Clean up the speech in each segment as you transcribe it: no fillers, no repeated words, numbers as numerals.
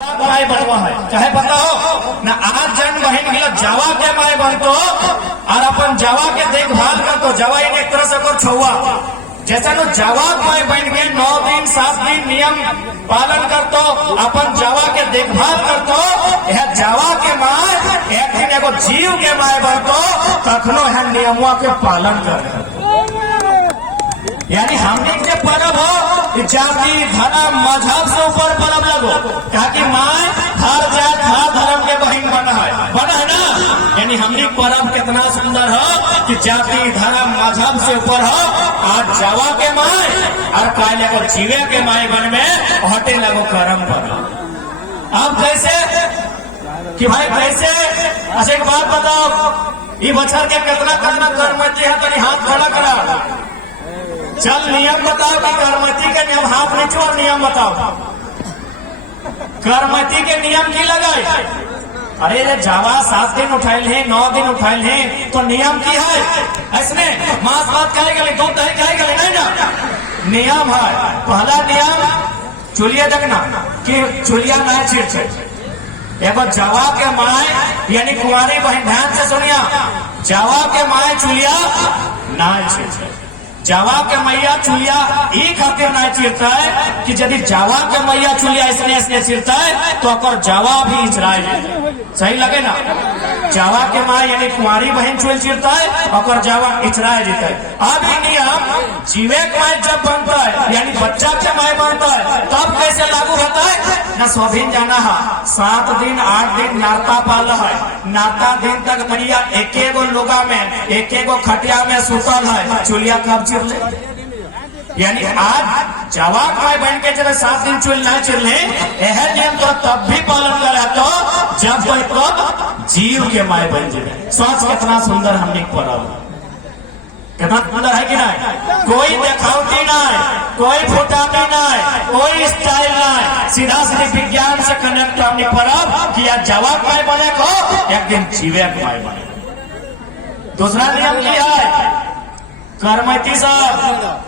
माए बनवा है चाहे पता हो ना। आज जन बहन गिला जावा के माए बनतो और अपन जावा के देखभाल करतो। जावा इन एक तरह से कर छुआ जैसा नो जावा माए बन गए 9 दिन 7 दिन नियम पालन करतो। अपन जावा के देखभाल करतो। यह जावा के माए एक दिन एगो जीव के माए बनतो कखनो है नियमों के पालन कर। यानी हमने के पर्व हो जाति धर्म मजहब से ऊपर पर्व लगो ताकि माए हर जात हर धर्म के बहन बना है ना। यानी हमने पर्व कितना सुंदर हो कि जाति धर्म मजहब से ऊपर हो। आज जावा के माए और काले को जीवे के माए बन में हटे लगो कर्म पर। अब कैसे कि भाई कैसे अच्छा एक बात बताओ ये बच्चा के कितना कितना कर्मती है तो हाथ खड़ा करा। चल नियम बताओ कि करमती के नियम हाथ नीचो और नियम बताओ। करमती के नियम की लगाए? अरे ये जावा 7 दिन उठाइल है 9 दिन उठाइल है तो नियम की है ऐसने मांस भात खाए गए दूध दही खाए गए नहीं ना। नियम है पहला नियम चुलिया देखना कि चुलिया ना छिड़ एगो जावा के माए यानी कुंवारी बहन ध्यान से सुनिया। जावा के माए चुलिया ना छिड़। जावा के मैया चुलिया ये खातिर ना चिरता है कि यदि जावा के मैया चुलिया इसने चिरता है तो अकर जावा भी इचराए। सही लगे ना। जावा के माँ यानी कुंवारी बहन चुल चिरता है अकर जावा इचराए जीता है। अब ये नियम जीवे के माए जब बनता है यानी बच्चा के माए बनता है तब कैसे लागू होता है न। स्वाधीन जाना है 7 दिन 8 दिन नाता पाल है। नाता दिन तक मैया एक लोगा में एक खटिया में सुतल है। चुलिया कब चिर ले? यानी आज जावा माए बहन के जब 7 दिन चुल ना चिर ले यह नियम तो तब भी पालन करा तो जब कोई तो जीव के माए बन जाए। सोच कितना सुंदर हमने पर्व कितना सुंदर है कि नहीं। कोई दिखावटी नहीं कोई फुटानी नहीं कोई स्टाइल नहीं सीधा सीधे विज्ञान से कनेक्ट हमने पर्व किया। जावा माए बने को एक दिन जीवे माए बने। दूसरा नियम क्या है करमती साहब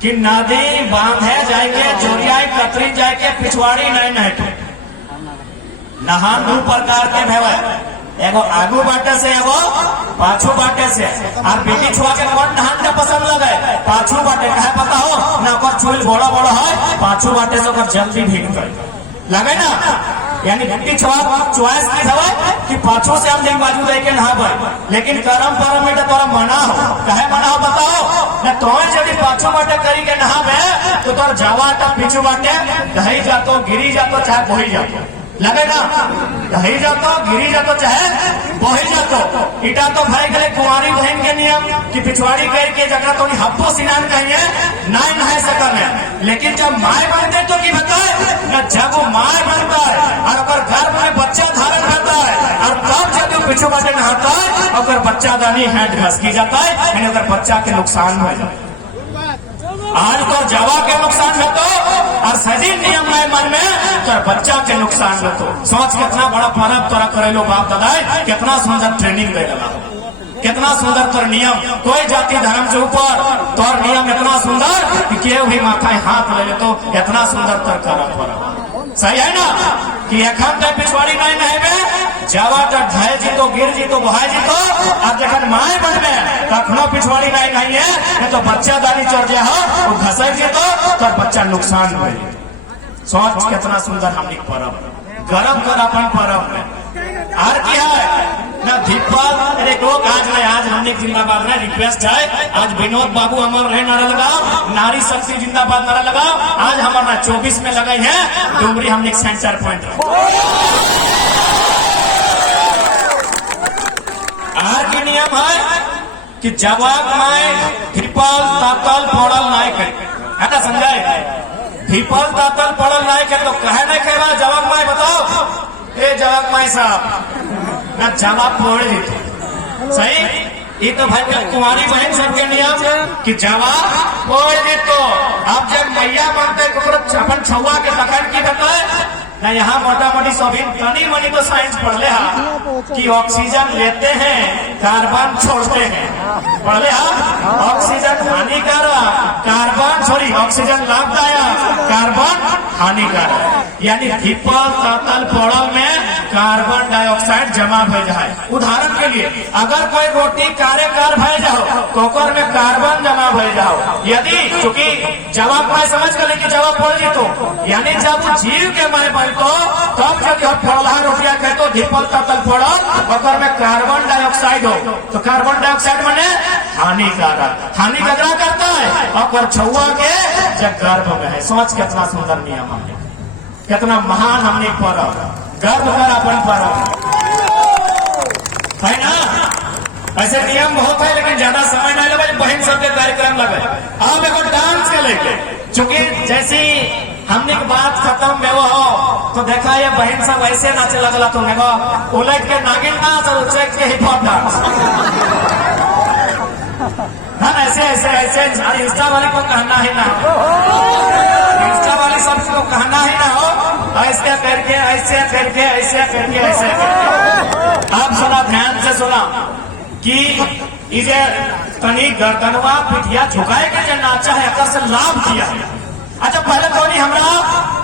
कि नदी बांधे जाके जोरिया कतरी जाके पिछवाड़ी नहीं नहटे नहान 2 प्रकार के भेवे। एगो आगू बाटे से एगो पाछू बाटे से। और बेटी छुआ के कौन नहान के पसंद लगे पाछू बाटे कहे पता हो ना ओकर छुल बड़ा बड़ा है पाछू बाटे से ओकर जल्दी भीग गए लगे ना। यानी बेटी छुआ चॉइस की हवा कि पाछू से हम लिंग बाजू दे के नहाबे। लेकिन करम परम में तोरा मना हो कहे मना हो बताओ न। तो यदि पाछू बाटे करी के नहाबे तो तोर जावा टा पीछू बाटे दही जातो गिरी जातो चाहे बोही जातो लगे ना। दही जातो गिरी जातो चाहे बोही जातो। इटा तो भाई गए कुंवारी बहन के नियम कि पिछवाड़ी कह के जगह तो हब्बो सिनान कहिए नहीं नहा सकते। लेकिन जब माए बनते तो की बताए न। जब वो माए बनता है और अगर घर में बच्चा धारण करता है और तब जब पिछू बाटे नहाता है और बच्चा दानी हैंड घसकी जाता है यानी अगर बच्चा के नुकसान हो जाए। आज तो जावा के नुकसान होतो और सजी नियम में मन में तो बच्चा के नुकसान होतो। सोच कितना बड़ा पर्व तोरा करेलो बाप दादा कितना सुंदर ट्रेनिंग दे लगा कितना सुंदर तोर नियम कोई जाति धर्म से ऊपर तोर नियम इतना सुंदर कि केहू भी माथा हाथ ले ले तो इतना सुंदर तोर पर्व सही है ना। कि एखन तक पिछवाड़ी नहीं नहेबे जावा तक ढाई जी तो गिर जी तो बहाई जी तो अब जखन माए बनबे कखनो पिछवाड़ी नहीं नहीं तो बच्चा दानी चढ़ जाए हो वो घसक जी तो बच्चा नुकसान हो। सोच कितना सुंदर हमने पर्व गरम कर अपन पर्व में और क्या है ना दीपल। अरे लोग आज हमने जिंदाबाद में रिक्वेस्ट है आज विनोद बाबू हमारे रहे नारा लगाओ नारी शक्ति जिंदाबाद नारा लगाओ। आज हमारा 24 में लगाई है डुमरी हमने सेंटर पॉइंट। आज की नियम है कि जवाब माए दीपल तातल पड़ल नहीं करे ना समझाए। दीपल तातल पड़ल नहीं करे तो कहे नहीं कह रहा जवाब माए बताओ ए जवाब माए साहब ना जवाब पड़ देते सही। ये तो भाई कुंवारी बहन सबके नियम कि जवाब पड़ देतो। अब जब मैया बनते अपन छुआ के दखन की बताए ना। यहाँ मोटा मोटी सभी तनी मनी तो साइंस पढ़ ले कि ऑक्सीजन लेते हैं कार्बन छोड़ते हैं पढ़ले हम ऑक्सीजन हानिकारक, कार्बन सॉरी ऑक्सीजन लाभदायक, कार्बन हानिकारक। यानी धिपल तातल पड़ल में कार्बन डाइऑक्साइड जमा भय जाए। उदाहरण के लिए अगर कोई रोटी कार्यकार भय जाओ तो ओकर में कार्बन जमा भय जाओ। यदि चूंकि जवाब मैं समझ गए कि जवाब पड़ जी तो यानी जब जीव के मैं बनतो तब जब फलहा रोटिया कहतो धिपल तातल पड़ल ओकर में कार्बन डाइऑक्साइड हो तो कार्बन डाइऑक्साइड माने हानिकारक। हानि कतरा करता है और छुआ के जब गर्भ में है। सोच कितना सुंदर नियम है, कितना महान हमने पर्व गर्भ कर अपन पर्व है ना। ऐसे नियम बहुत है लेकिन ज्यादा समय नहीं लगे। बहन सबके कार्यक्रम लगे अब एगो डांस के लेके चूंकि जैसी हमने की बात खत्म में वो हो तो देखा ये बहन सब ऐसे नाचे लगला तुमने को उलट के नागिन डांस और उचक के हिप हॉप डांस। हाँ ऐसे ऐसे ऐसे इंस्टा वाले को कहना ही ना हो, इंस्टा वाली सबको कहना ही ना हो ऐसे करके ऐसे करके ऐसे करके ऐसे करके। आप सुना ध्यान से सुना कि इजे तनी गर्दनवा पिठिया झुकाए के जो नाचा है अकर से लाभ किया। अच्छा पहले तो नहीं हमरा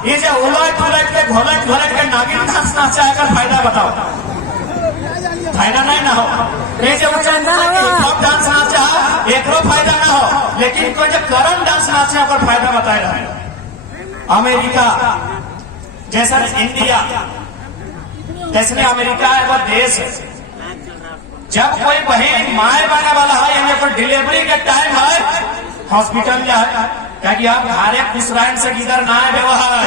ये जो उलट उलट के घोलट घोलट के नागिन डांस नाचा है का फायदा बताओ। फायदा नहीं ना हो। ये जो हिप-हॉप डांस नाचा एक फायदा ना हो लेकिन कोई जो करम डांस नाचा है फायदा बताए रहा। अमेरिका जैसा इंडिया जैसे अमेरिका है वो देश है। जब कोई बहन माए बने वाला है यानी कोई डिलीवरी के टाइम है हॉस्पिटल जाए क्या आप घरे खुशराइन से गिदर ना व्यवहार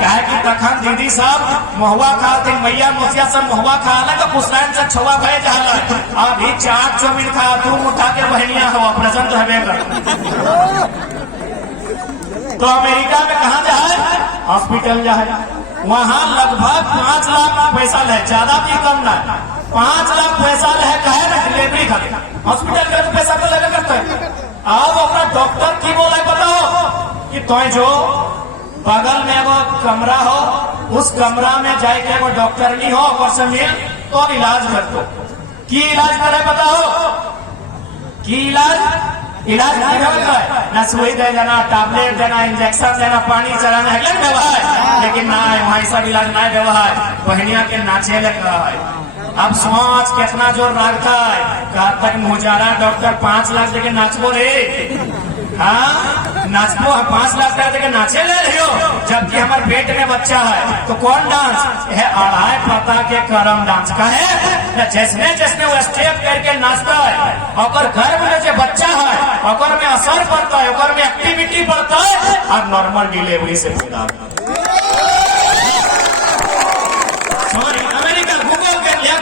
कहे कि तखन दीदी सब महुआ खाती मैया मोतिया सब महुआ खा तो खुशराइन से छुआ भय जाला अभी चाट चौमिन खा तू उठा के बहनिया हो प्रेजेंट हवे कर। तो अमेरिका में कहा जाए हॉस्पिटल जाए वहाँ लगभग 5 लाख पैसा ले ज्यादा भी कम ना 5 लाख पैसा ले कहे ना डिलीवरी खाते हॉस्पिटल का तो पैसा तो लेवे करते हैं। अब अपना डॉक्टर की बोला बताओ कि तो जो बगल में वो कमरा हो उस कमरा में जाके वो डॉक्टर नहीं हो और से मिल तो इलाज कर दो की इलाज करे बताओ की इलाज ना सुई दे देना टैबलेट देना इंजेक्शन देना पानी चलाना है व्यवहार लेकिन ना वहां सब इलाज ना व्यवहार बहनिया के नाचे लगा है। अब सोच कितना जोर लागता है कहा तक मुजारा डॉक्टर 5 लाख देके नाचबो रे। हाँ नाचबो 5 लाख का देके नाचे ले रही हो जबकि हमारे पेट में बच्चा है तो कौन डांस है 2.5 पता के करम डांस का है। जैसने जैसने वो स्टेप करके नाचता है और गर्भ में जो बच्चा है और में असर पड़ता है और में एक्टिविटी बढ़ता है और नॉर्मल डिलीवरी से पैदा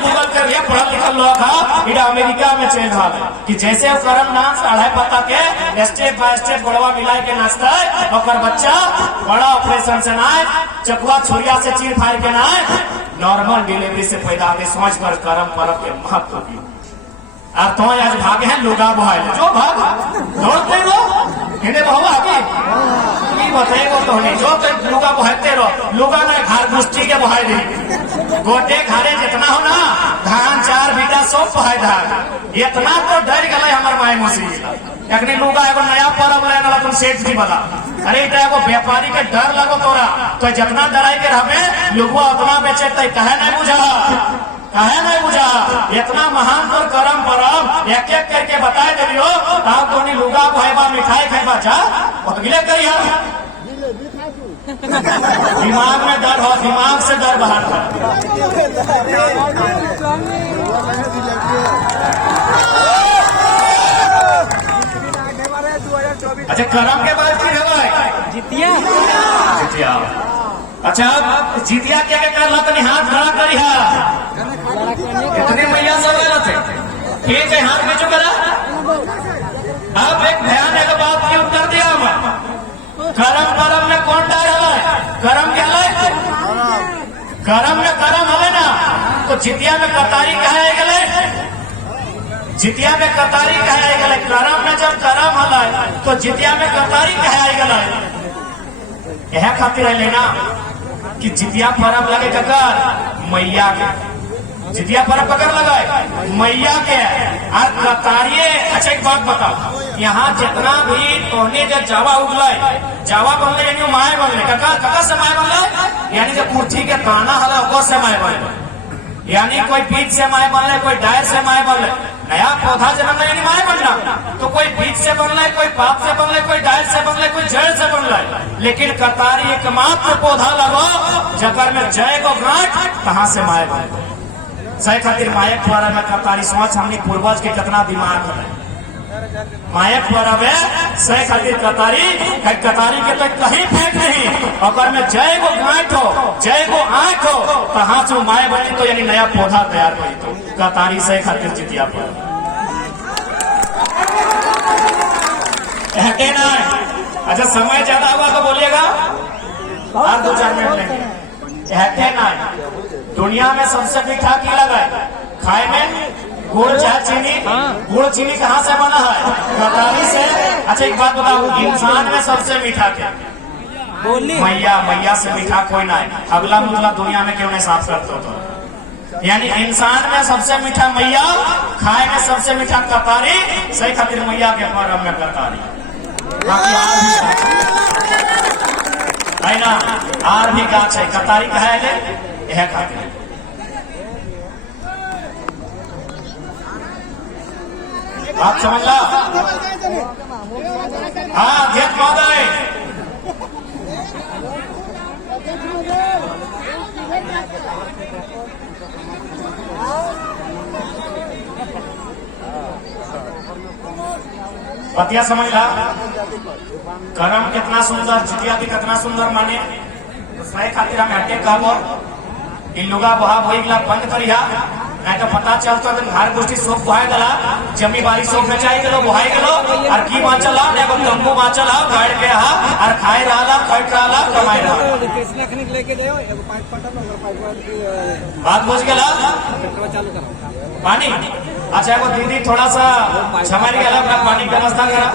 गूगल कर लिया पढ़ा लिखा लोग इधर अमेरिका में चल रहा है कि जैसे करम डांस 2.5 पता के स्टेप बाय स्टेप गोड़वा मिला के नाचता है और बच्चा बड़ा ऑपरेशन से ना चकुआ छुरिया से चीर फाड़ के ना नॉर्मल डिलीवरी से पैदा होगी। समझ कर करम पर्व के महत्व की अब तो आज भागे हैं लुगा बहाय जो भाग दौड़ते रहो हिंदे बहुआ की बताएगा तो नहीं जो तो लुगा बहाते रहो लुगा में घर गुष्टी के बहाय नहीं गोटे घरे जितना हो ना धान 4 बीटा सब बहाय धान इतना तो डर गए हमारे माए मौसी एक लुगा एगो नया पर्व लेना तुम सेठ जी वाला अरे इतना एगो व्यापारी के डर लगो तोरा तो जितना डराई के हमें लुगुआ उतना बेचे कहे नहीं बुझा इतना महान तो करम परम एक एक करके बताए दियो आप तो लुगा बहेबा मिठाई खेबा जा गिले करिए दिमाग में डर हो दिमाग से डर बाहर हो। अच्छा करम के बाद फिर है जितिया। अच्छा जितिया क्या क्या कर ला तनी हाथ खड़ा करी कितने मैया सब थे ठीक है हाथ बेचो करा। अब एक ध्यान है बात की उत्तर दिया करम परम में कौन डाल है करम क्या है करम में करम है ना तो जितिया में कतारी कहे गए जितिया में कतारी कहे गए करम में जब करम है तो जितिया में कतारी कहे गए यह खातिर है लेना कि जितिया परम लगे ककर मैया के जितिया पर पकड़ लगाए मैया के और कतारिये। अच्छा एक बात बताओ, यहाँ जितना भी कोहने जब जावा उगला जावा बनले यानी माए बनले कका से माए बनले यानी जब कुर्सी के दाना हला वो से माए बनले, यानी कोई बीज से माए बनले, कोई डायर से माए बनले। नया पौधा जन्म यानी माए बनना, तो कोई बीज से बनले, कोई पात से बनले, कोई डायर से बनले, कोई जड़ से बनले। लेकिन कतारी एकमात्र पौधा लगो जगर में जय को गांठ कहाँ से माए बने। सही खातिर मायक द्वारा में कतारी सोच हमने पूर्वज के कितना दिमाग है मायक द्वारा में सही खातिर कतारी के तो कहीं फेंक नहीं, अगर में जय को गांठ हो, जय को आंख हो, कहाँ से माए बनी तो यानी नया पौधा तैयार करी तो कतारी सही खातिर जितिया पर हटे ना। अच्छा समय ज्यादा हुआ तो बोलिएगा और 2-4 मिनट लेंगे। हटे ना, दुनिया में सबसे मीठा की लगा खाए में गुड़ चाहे चीनी, गुड़ चीनी कहाँ से बना है? कतारी से। अच्छा एक बात बताओ, इंसान में सबसे मीठा क्या? मैया से मीठा कोई ना है। अगला मुगला दुनिया में क्यों नहीं साफ करते हो तो? यानी इंसान में सबसे मीठा मैया, खाए में सबसे मीठा कतारी। सही खातिर मैया के परम में कतारी है ना। आर भी गाछ है कतारी कहा यह खातिर आप समझ ला। हाँ घेत मादाए पतिया समझ ला। कर्म कितना सुंदर, जितिया भी कितना सुंदर माने। तो सही खातिर हम हटे कहबो इन लोगा बहा बोई गला बंद करिया, नहीं तो पता चलता है हर गोष्ठी सोप बुहाई गला, जमी बारी सोप नचाई गलो बुहाई गलो और की बाँचला एगो तंबू बाँचला गाड़ के और खाए रहा खट रहा कमाई रहा। बात बुझ गला पानी। अच्छा एगो दीदी थोड़ा सा समझ गया अपना पानी की व्यवस्था करा।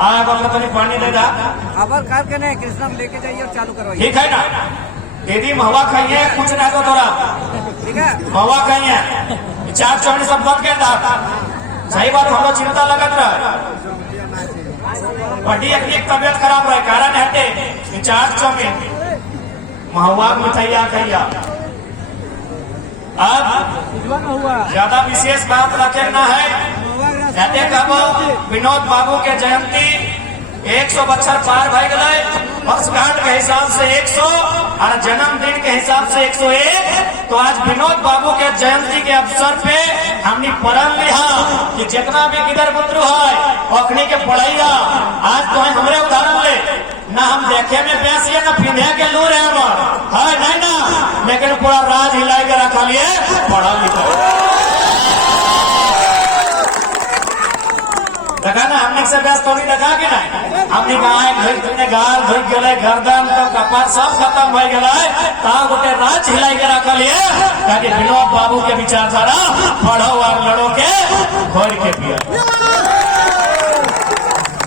हाँ एगो पानी दे दा खबर करके नहीं कृष्णा में लेके जाइए और चालू करवाइए। ठीक है ना दीदी, महुआ खाइए कुछ ना को तोरा ठीक है, महुआ खाइए 4 चौनी सब बंद के था। सही बात हमको चिंता लगत रहा, बड़ी एक तबियत खराब रहे कारण हटे 4 चौमी महुआ मिठाइया खाइया। अब ज्यादा विशेष बात रखना है, कहते कब विनोद बाबू के जयंती 100 बच्चर पार भाई गए, वर्षगांठ के हिसाब से 100 और जन्मदिन के हिसाब से 101। तो आज विनोद बाबू के जयंती के अवसर पे हमने पढ़ल लिहा कि जितना भी किधर बुद्रु है अखनी के पढ़ैया। आज तो हमरे उदाहरण ले ना, हम देखे में पैसे ना पिंधे के लूर है नहीं ना, लेकिन पूरा राज हिलाई के रखा लिए पढ़ा लिखा देखा ना। हमने से व्यस्त होगी देखा कि नहीं, हमने गाय गाल धोई गए, गर्दन तो कपार सब खत्म हो गए, गोटे राज हिलाई के रखा लिए ताकि विनोद बाबू के विचारधारा पढ़ो और लड़ो के घोर के पिया।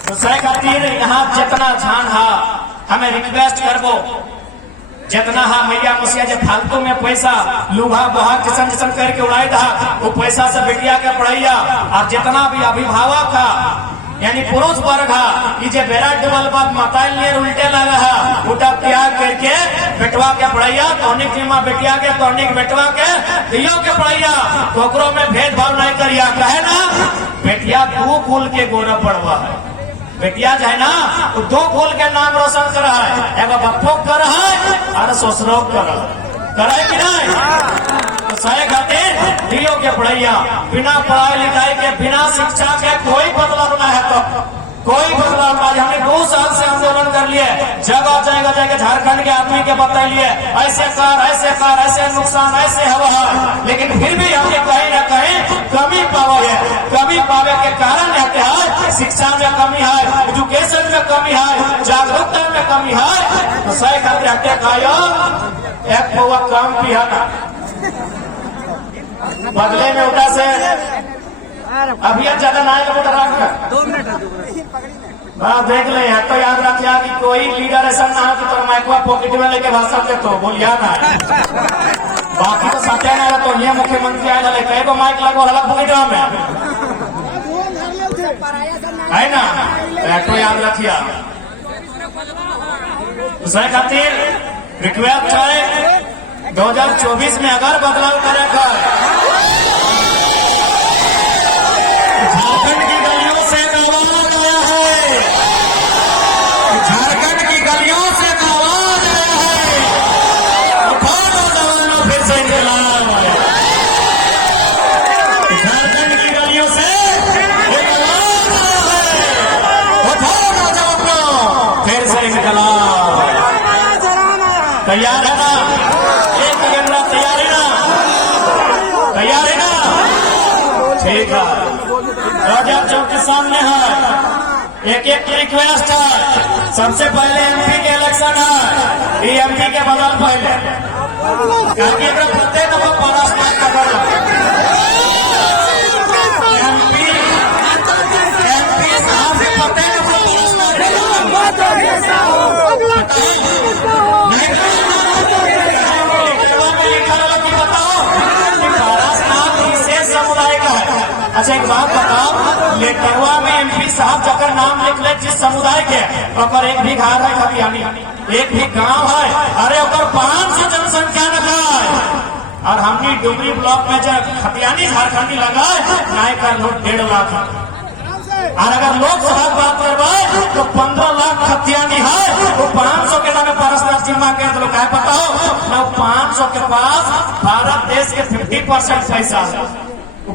तो सही खातिर यहाँ जितना झान हा हमें रिक्वेस्ट करबो, जितना हा मैया मुसिया जो फालतू में पैसा लूहा बहा जिसन जिसन करके उड़ाई था वो पैसा से बेटिया के पढ़ैया। और जितना भी अभिभावक था यानी पुरुष वर्ग है ये बेरा डबल बात मताल लिए उल्टे लगा है उठा त्याग करके बेटवा के पढ़ैया, तोनिक नीमा बेटिया के तोनिक बेटवा के दियो के पढ़ैया, कोकरों में भेदभाव नहीं करिया। कहे ना बेटिया 2 कुल के गोरा पड़वा है, बेटिया जो है ना वो 2 कुल के नाम रोशन कर रहा है, एगो बप्पो कर रहा है और ससुरो कर रहा है कि नहीं। तो सही खातिर दियो के पढ़ैया, बिना पढ़ाई लिखाई के बिना शिक्षा के कोई बदलाव ना है। तो कोई बदलाव ना, हमने 2 साल से आंदोलन कर लिए, जगह जगह झारखंड के आदमी के बताइए ऐसे कर ऐसे नुकसान ऐसे हवा, लेकिन फिर भी हमने कहीं ना कहीं कमी पावे है। कमी पावे के कारण रहते हैं शिक्षा में कमी है, एजुकेशन में कमी है, जागरूकता में कमी है। तो सही खातिर हटे खायो एक पौवा कम पिया ना, बदले में उठा से अभी ज्यादा ना रख 2 मिनट देख ले है। तो याद रख लिया कि कोई लीडर ऐसा ना हो कि तो माइकवा पॉकेट में लेके भाषण दे तो बोलिया ना बाकी तो सत्यानारायण तो ये मुख्यमंत्री आए लगे कई को माइक लगो हलक पकड़ा में है ना, तो याद रखिया। उसके खातिर रिक्वेस्ट है 2024 में अगर बदलाव करेगा झारखंड की गलियों से एक आवाज आया है, झारखंड की गलियों से एक आवाज आया है, उठाओ नौजवानों फिर से इनकलाब। झारखंड की गलियों से एक आवाज आया है, उठाओ नौजवानों फिर से इनकलाब। तैयार है ना? एक सेकंड, तैयार है ना? तैयार है ना? ठीक है। राजा चौक के सामने है, एक रिक्वेस्ट है। सबसे पहले एमपी के इलेक्शन है, ये एमपी के बदल पहले प्रत्येक नंबर पास कर एमपी साहब से प्रत्येक अच्छा एक बात बताओ, लेटरवा में एमपी साहब जकर नाम लिख ले जिस समुदाय के और एक भी घर है खतियानी, एक भी गांव है, अरे और 500 जनसंख्या न है। और हमने डुमरी ब्लॉक में जब खतियानी झारखंडी लगाए नाय का लोग 1.5 लाख, और अगर लोकसभा की बात करवाए तो 15 लाख खतियानी है, वो 500 के नाम पर्सनल जिम्मा के तो क्या पता हो ना, 500 के पास भारत देश के 50% पैसा है,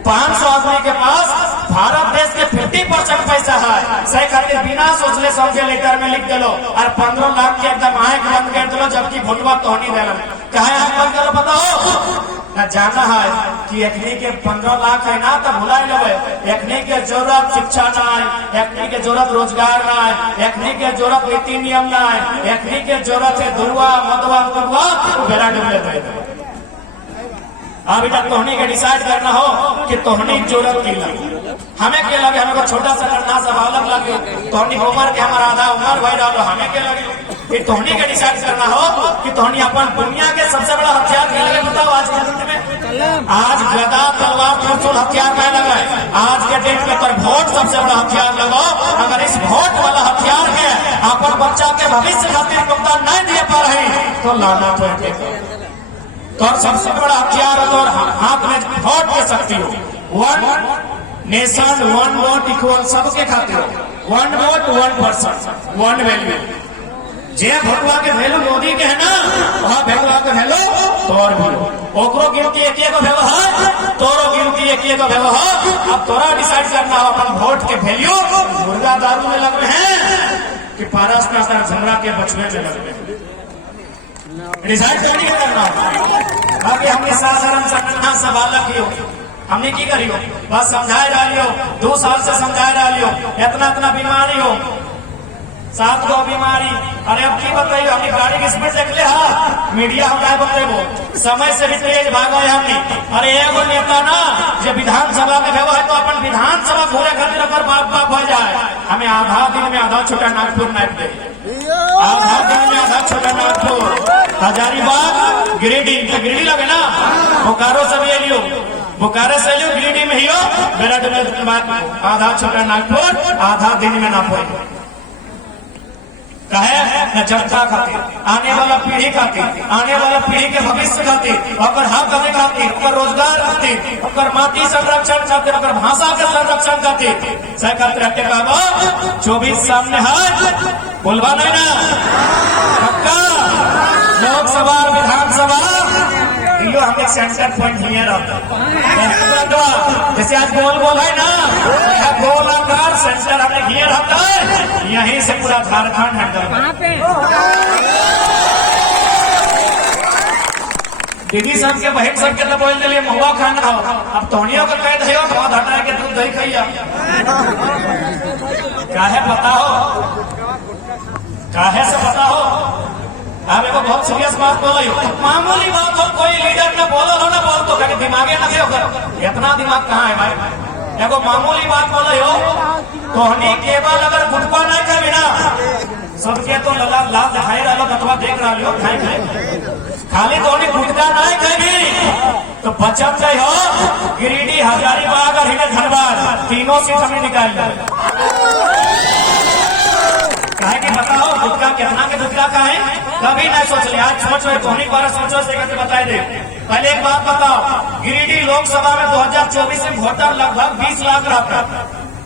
500 आदमी के पास भारत देश के 50% पैसा है। सही खातिर बिना सोचले समझे लेटर में लिख दिलो और 15 लाख के एकदम आंख बंद कर दिलो, जबकि भोटवा तो नहीं देना कहे आंख बंद करो बताओ ना। जाना है कि एकनी के 15 लाख है ना तो भुला लेवे, एकनी के जरूरत शिक्षा ना है, एकनी के जरूरत रोजगार ना है, एकनी के जरूरत नीति नियम ना है, एकनी के जरूरत है दुरुआ मदवा बेरा डुबले दे। अभी तक तोहनी के डिसाइड करना हो कि तोहनी जरूरत की लगे, हमें क्या लगे, हमें को छोटा सा करना सब अलग लगे, तोहनी उम्र के हमारा आधा उम्र भाई डालो हमें क्या लगे, फिर तोहनी के डिसाइड करना हो कि तोहनी अपन दुनिया के सबसे बड़ा हथियार क्या लगे बताओ आज के डेट में। आज गदा तलवार त्रिशूल हथियार में लगा, आज के डेट में पर वोट सबसे बड़ा हथियार लगाओ। अगर इस वोट वाला हथियार के अपन बच्चा के भविष्य खातिर योगदान नहीं दे पा रहे तो लाना पड़ेगा। तो सबसे बड़ा हथियार है तो हाथ में वोट दे सकती हो। 1 नेशन 1 वोट इक्वल सबके खातिर, 1 वोट 1 पर्सन 1 वैल्यू। जे भगवा के वैल्यू मोदी के है ना, वहाँ भगवा के वैल्यू तोर भी ओकरो गिनती एक व्यवहार, तोरो गिनती एक व्यवहार। अब तोरा डिसाइड करना हो अपन वोट के वैल्यू मुर्गा दारू में लग रहे हैं कि पारस में झगड़ा के बचने में लग रहे हैं, डिसाइड करनी करना। बाकी हमने साधारण संगठन से बालक ही हो, हमने की करी हो बस समझाए डालियो, 2 साल से समझाए डालियो, इतना बीमारी हो 7 गो बीमारी। अरे अब की बताइए, हमने गाड़ी की स्पीड देख ले, हाँ मीडिया हम क्या बताइबो, समय से भी तेज भागो है हमने। अरे एगो नेता ना जो विधानसभा के व्यवहार है तो अपन विधानसभा घूरे खातिर अगर बाप हो जाए, हमें आधा दिन में आधा छोटा नागपुर नाप दे, आधा दिन में आधा छोटा नागपुर, हजारीबाग गिरिडीह तो गिरिडीह लगे ना, बोकारो से भी लियो, बोकारो से लियो गिरिडीह में ही हो, मेरा आधा छोटा नागपुर आधा दिन में ना पोए कहे न जनता खातिर, आने वाला पीढ़ी खातिर, आने वाला पीढ़ी के भविष्य खातिर, और हक करने खातिर, और रोजगार खातिर, और माटी संरक्षण खातिर, और भाषा के संरक्षण खातिर सरकार 24 सामने है, बोलवा नहीं ना पक्का। लोकसभा विधानसभा हमें सेंटर पॉइंट हियर रहता, जैसे आज गोल है ना, गोल आकार सेंटर हमें हियर रहता है, यहीं से पूरा झारखंड हैंडल। दीदी सब के बहन सब के तो बोल दिलिए महुआ खाना हो, अब तोहनियों का कैद है बहुत हटा के दूध दही खाइया, काहे पता हो, काहे से पता हो। आप एगो बहुत सीरियस बात बोलो, मामूली बात हो, कोई लीडर ने बोलो हो ना बोल तो कहीं दिमागे ना हो, इतना दिमाग कहाँ है भाई। एगो मामूली बात बोलो तोहनी केवल अगर गुटपा नहीं कर ना सबके तो लगा लाल दिखाई रहा बतवा देख रहा खाई खाली तोहनी गुटका नहीं खाई बचत गई हो गिरिडीह, हजारीबाग और हिने धनबाद, तीनों सीट हमने निकाल लिया। कहे कि बताओ गुटका कितना के गुटका का है, कभी नहीं सोच लिया। आज सोचो तो नहीं बार सोचो से कैसे बताए दे। पहले एक बात बताओ, गिरिडीह लोकसभा में 2024 में वोटर लगभग 20 लाख रहता,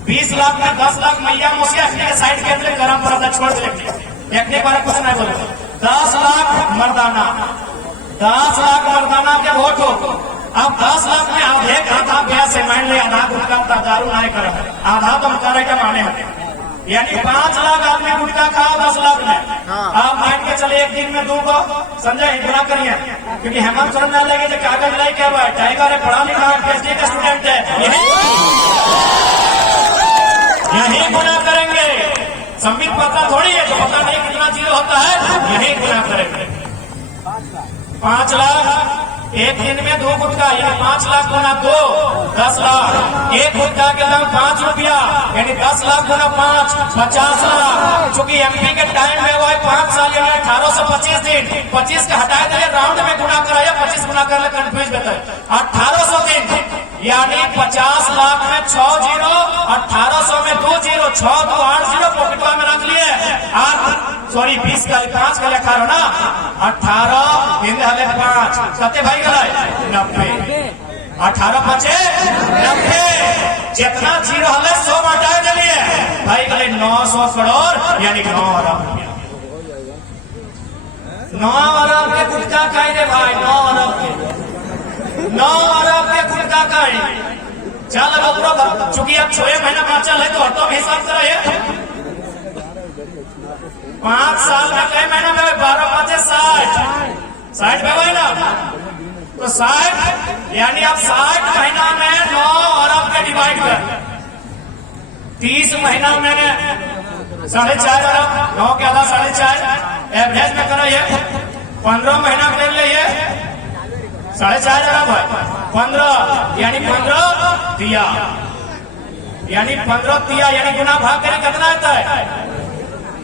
20 लाख में 10 लाख मैया मुसिया के साइड के अंदर गरम पड़ता छोड़ दे, एक बार कुछ नहीं बोले। 10 लाख मर्दाना, 10 लाख मर्दाना के वोट हो। अब 10 लाख में आधे खाता ब्याज से मान ले, आधा गुटका दारू नहीं कर, आधा तो करे का माने होते, यानी 5 लाख आदमी गुटखा खाओ 10 लाख में। आप मान के चले एक दिन में 2 को संजय इतना करिए, क्योंकि हेमंत सोरेन ना लगे जो कागज लाई क्या हुआ टाइगर है, पढ़ा लिखा है, पीएचडी का स्टूडेंट है, यही गुना करेंगे। संबित पता थोड़ी है, तो पता नहीं कितना जीरो होता है, यही गुना करेंगे। 5 लाख एक दिन में 2 गुटखा, यानी 5 लाख गुना 2 10 लाख। एक गुटखा के दाम 5 रुपया, यानी 10 लाख गुना 5 50 लाख। चूंकि एमपी के टाइम में वो है 5 साल, यानी 1825 दिन, 25 का हटाए दिए, राउंड में गुना कराया, 25 गुना कर ले कंफ्यूज बताए 1800 दिन, यानी 50 लाख में 6 जीरो, 1800 में 2 जीरो, 6 2 8 जीरो पॉकेटवा में रख लिए। 20 का 5 का लिखा ना, 18 दिन हले 5 सत्य भाई गए 90, 18 5 90, जितना जीरो हले 100 हटा दिए भाई गए 900 करोड़, यानी 9 अरब रुपया। 9 अरब के गुटखा खाए रे भाई, 9 अरब के, 9 अरब के गुटखा खाए। चल अब चूंकि अब 6 महीना बाँचल है तो ऑटो में हिसाब कराइए। 5 साल में कई महीना में 12 5 60 में हुए ना, तो 60 यानी अब 60 महीना में 9 अरब के डिवाइड कर, 30 महीना में 4.5 अरब, 9 के आधा 4.5 एवरेज में कराइए। 15 महीना कर लिए 4.5 अरब है, 15 यानी 15 दिया, यानी 15 दिया, यानी गुना भाग करें कितना आता है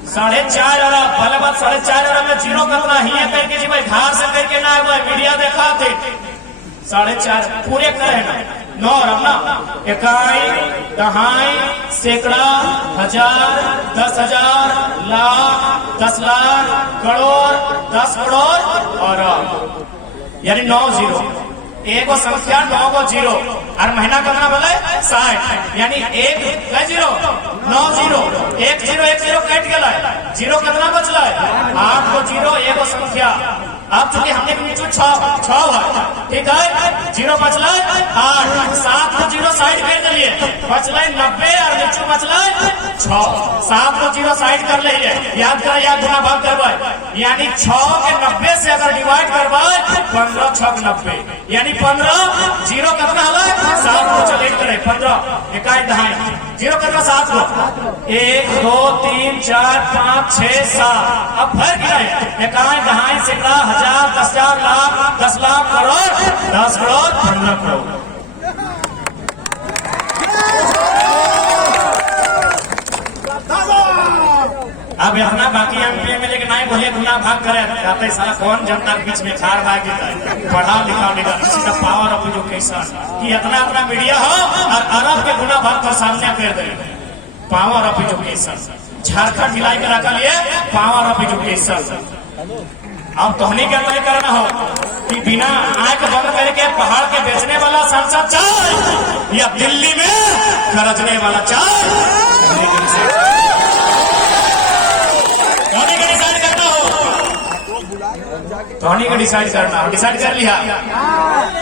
4.5 अरब। पहले बात 4.5 अरब में जीरो कितना ही है करके जी भाई धार से करके ना है, मीडिया देखा थे 4.5 पूरे करे ना 9 अरब ना, इकाई दहाई सैकड़ा हजार 10,000 लाख 10 लाख करोड़ 10 करोड़ अरब, यानी 9 जीरो, एक संख्या 9 को जीरो, और महीना कितना बोले 60, यानी 1 जीरो 9 जीरो 1 जीरो कट गया, जीरो कितना बचला है 8 को जीरो, एक संख्या। अब चूंकि हमने नीचे 6 है, ठीक है, जीरो बचला 8, 7 को जीरो साइड कर दिए, बचला 90 और नीचे बचला 6, 7 को जीरो साइड कर लिए, याद कर, याद गुना भाग करवाए, यानी 6 के 90 से अगर डिवाइड करवाए 15 6 90, यानी 15 जीरो कितना है 7 को चले करे 15 इकाई दहाई, जीरो कितना 7 को 1 2 3 4 5 6 7। अब फर्क क्या है, इकाई दहाई सैकड़ा हजार 10,000 लाख 10 लाख करोड़ 10 करोड़ 15 करोड़। अब इतना बाकी एमपी में लेकिन नहीं बोलिए गुना भाग करे, कहते साला कौन जनता के बीच में खार भाग देता है, पढ़ा लिखा निकल किसी का पावर ऑफ एजुकेशन कि इतना मीडिया हो और अरब के गुना भाग का सामने कर दे। पावर ऑफ एजुकेशन झारखंड मिलाई के रखा लिए पावर ऑफ एजुकेशन। अब तो नहीं क्या करना हो कि बिना आंख बंद करके पहाड़ के बेचने वाला सांसद चाहे या दिल्ली में गरजने वाला चाहे, धोनी को डिसाइड करना हो, डिसाइड कर लिया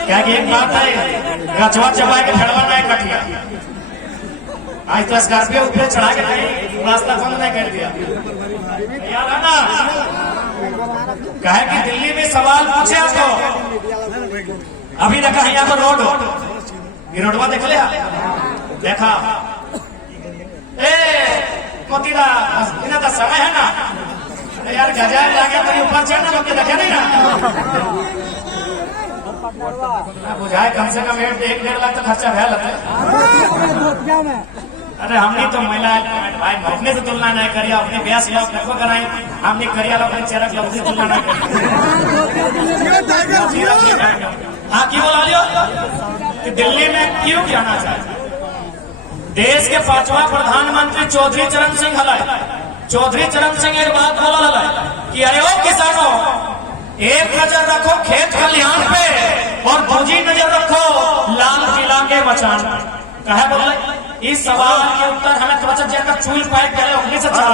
क्या कि एक बात है, गछवा चबा के फड़वा नहीं कटिया, आज तो स्कॉर्पियो ऊपर चढ़ा के नहीं रास्ता बंद नहीं कर दिया, याद है ना। कहे कि दिल्ली में सवाल पूछे आपको, अभी देखा यहाँ पर रोड हो, ये रोडवा देख लिया, देखा मोतीला इतना तो समय है ना यार, गजा लागे तो ऊपर चढ़ना लोग देखे नहीं ना, बुझाए कम से कम 1-1.5 लाख तो खर्चा भैया लगता है। अरे हमने तो महिला भाई अपने से तुलना नहीं करिए, अपने ब्यास लोग रखो कराई, हमने करिया लोग अपने चेहरा लोग से तुलना नहीं करिए। हाँ क्यों बोला लियो कि दिल्ली में क्यों जाना चाहिए। देश के 5वां प्रधानमंत्री चौधरी चरण सिंह हलाए, चौधरी चरण सिंह एक बात बोला हलाए कि अरे ओ किसानों, एक नजर रखो खेत खलिहान पे और दूसरी नजर रखो लाल किला के मचान पे। कहे बोले इस सवाल के उत्तर हमें थोड़ा सा जगह चूल पाए करे अपने से चला।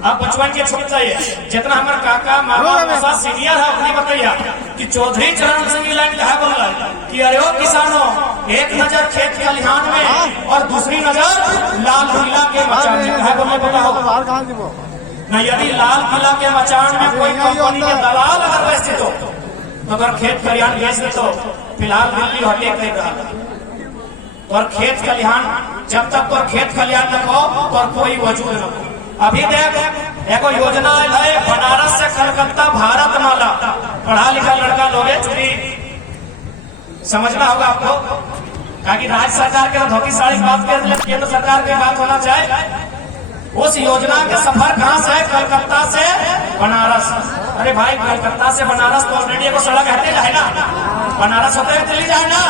अब बचपन के छोड़ चाहिए जितना हमारे काका मामा सीनियर है अपनी बताइए कि चौधरी चरण सिंह लाइन कहा बोल रहा है कि अरे ओ किसानों, एक नजर खेत खलिहान में और दूसरी नजर लाल किला के मचान में। कहा बोले बताओ न, यदि लाल किला के मचान में कोई कंपनी के दलाल अगर बैठे तो अगर खेत खलिहान बेच दे तो फिलहाल दिल्ली हटे देगा। और खेत खलिहान जब तक तो खेत खलिहान रखो और कोई वजूद रखो। अभी देख एक योजना है बनारस से कलकत्ता भारत माला, पढ़ा लिखा लड़का लोग चुनी समझना होगा आपको, ताकि राज्य सरकार के धोती साड़ी बात कर केंद्र सरकार की बात होना चाहिए। उस योजना का सफर कहां से है? कलकत्ता से बनारस। अरे भाई कलकत्ता से बनारस तो ऑलरेडी एक सड़क है ना, बनारस होते हुए चली जाए ना।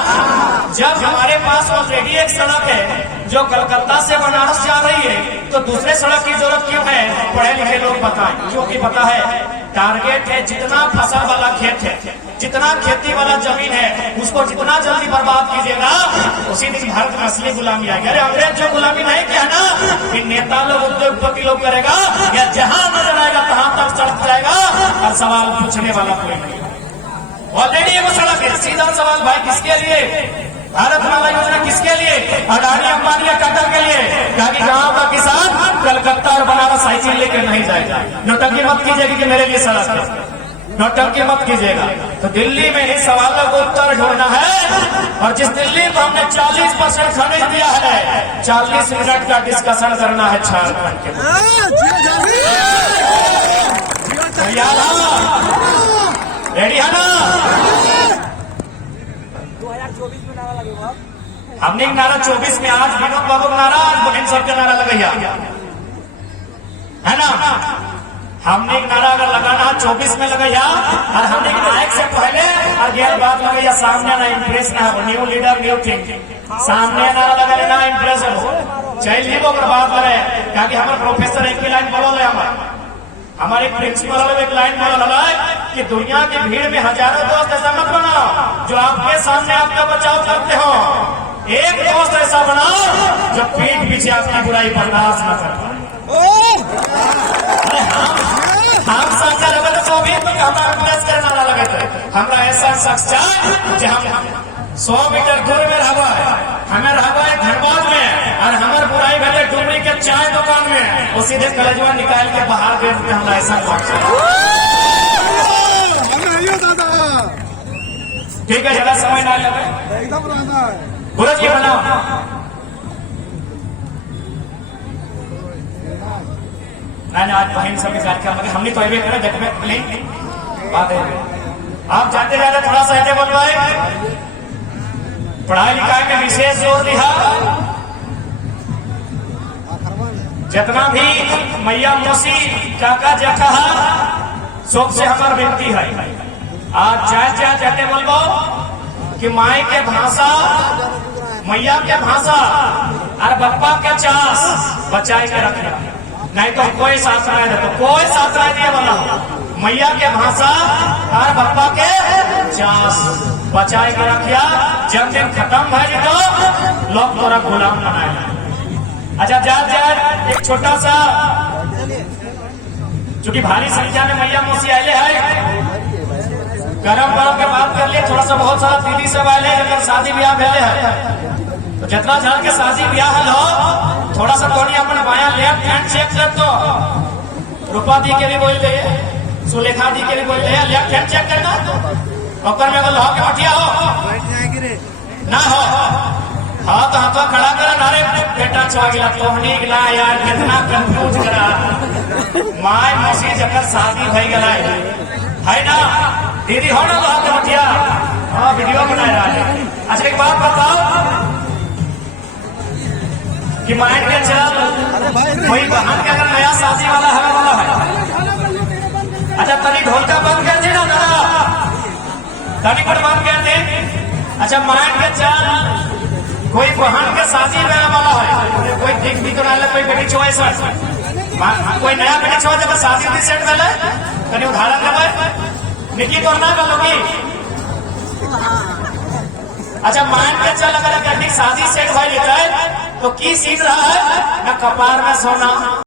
जब हमारे पास ऑलरेडी एक सड़क है जो कलकत्ता से बनारस जा रही है तो दूसरे सड़क की जरूरत क्यों है? पढ़े लिखे लोग बताएं, क्योंकि पता है टारगेट है जितना फसल वाला खेत है, जितना खेती वाला जमीन है, उसको जितना जल्दी बर्बाद कीजिएगा उसी दिन भारत में असली गुलामी आएगी। अरे अंग्रेज जो गुलामी नहीं किया ना, कि नेता लोग उद्योगपति लोग करेगा या जहां नजर आएगा तहां तक सड़क जाएगा और सवाल पूछने वाला कोई नहीं। ऑलरेडी वो सड़क है। सीधा सवाल भाई किसके लिए? भारत माला योजना किसके लिए? अडानी अंबानी या टाटा के लिए। ताकि गांव का किसान कलकत्ता और बनारस साइकिल लेकर नहीं जाएगा। नौटंकी मत कीजिएगा कि मेरे लिए सड़क है, नौटंकी मत कीजिएगा। तो दिल्ली में इस सवालों को उत्तर ढूंढना है। और जिस दिल्ली को हमने 40% खरीद दिया है, 40 मिनट का डिस्कशन करना है झारखंड के। रेडी है ना? 2024 में नारा लगेगा। हमने नारा 24 में, आज विनोद बाबू का नारा, आज बहन सबका नारा लगैया है ना। हमने नारा अगर लगाना 24 में लगैया और हमने नायक से पहले और यह बात लगैया सामने ना इम्प्रेस ना हो, न्यू लीडर न्यू थिंग। सामने नारा लगा ना इम्प्रेस हो, चाहिए वो बात लगे। क्योंकि हमारे प्रोफेसर एक लाइन बोलो हमारे प्रिंसिपल एक लाइन बोला है कि दुनिया की भीड़ में हजारों दोस्त ऐसा मत बनाओ जो आपके सामने आपका बचाव करते हो, एक दोस्त ऐसा बनाओ जो पीठ पीछे आपकी बुराई बर्दाश्त न कर पाए। अरे हम सरकार अगर तो भी हमारा प्रेस करना लगे थे, हमारा ऐसा शख्स चाहे जो हम 100 मीटर दूर में रहा है, हमें रहा है धनबाद में और हमारे बुराई भले डूबी के चाय दुकान में, वो सीधे कलेजवा निकाल के बाहर दे देते। हमारा ऐसा ठीक है, ज्यादा समय ना लगे, एकदम रहना है। बुरज की बनाओ। आज बहन सब कार्यक्रम हमने तो अभी करे देख में बात है। आप जाते रहते थोड़ा सा ऐसे बोलवाए, पढ़ाई लिखाई में विशेष जोर दिया। जितना भी मैया मौसी काका जा कहा शोक से हमार विनती है, आज चाहे जाते बोलबो कि माई के भाषा, मैया के भाषा और बप्पा के चास बचाए के रखना, नहीं तो कोई साथ नहीं दे, तो कोई साथ नहीं दिया वाला। मैया के भाषा और बप्पा के चास बचाए के रखिया। जब दिन खत्म भाई तो लोग तोरा गुलाम बनाए। अच्छा जा एक छोटा सा, चूंकि भारी संख्या में मैया मौसी आए है, गरम गरम के बात कर लिए। थोड़ा सा बहुत सारा दीदी सब आए अगर शादी ब्याह भेले है तो जितना जान के शादी ब्याह हो, थोड़ा सा थोड़ी अपने बाया लेफ्ट हैंड चेक कर दो। रूपा दी के भी बोल दे, सुलेखा दी के भी बोल दे, लेफ्ट हैंड चेक करना। ओकर में अगर के हटिया हो ना हो, हाँ तो हाथों खड़ा करा। नारे बेटा छुआ गिला तोहनी गिला यार, कितना कंफ्यूज करा। माय मौसी जकर शादी भई गला है ना, दीदी हो ना लोहा के हटिया। हाँ वीडियो बनाए रहा है। अच्छा एक बात बताओ कि माइंड के चल कोई बहन के अगर नया शादी वाला है। अच्छा तनी ढोलका बंद कर दे ना, तनी पर बंद कर दे। अच्छा मान के चल कोई बहन के शादी में वाला है, कोई ठीक भी तो ना कोई बेटी छुआ सर कोई नया बेटी छुआ जब शादी भी सेट भेले कहीं उदाहरण देवे निकी तो ना बोलोगी। अच्छा मान के चल अगर शादी सेट भाई तो की सीन रहा है ना कपार में सोना